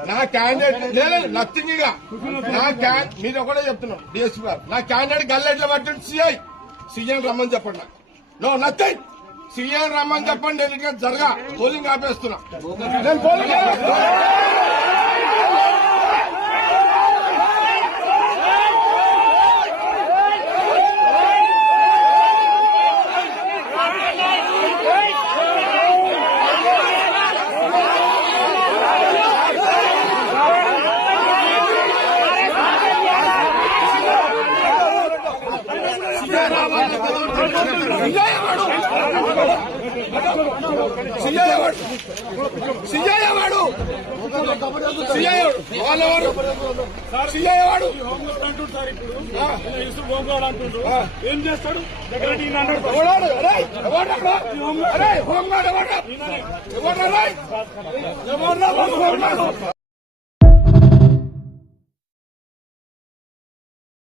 నా క్యాండిడేట్ లేదు నథింగ్ గా మీరు ఒకటే చెప్తున్నాం డిఎస్పీ గారు నా క్యాండిడేట్ గల్లెట్ల పట్టింది సీఎం రమ్మని చెప్పండి నో నథింగ్ సీఎం రమ్మని చెప్పండి ఎందుకంటే జరగా పోలింగ్ ఆపేస్తున్నా నేను పోలింగ్ ఏం చేస్తాడు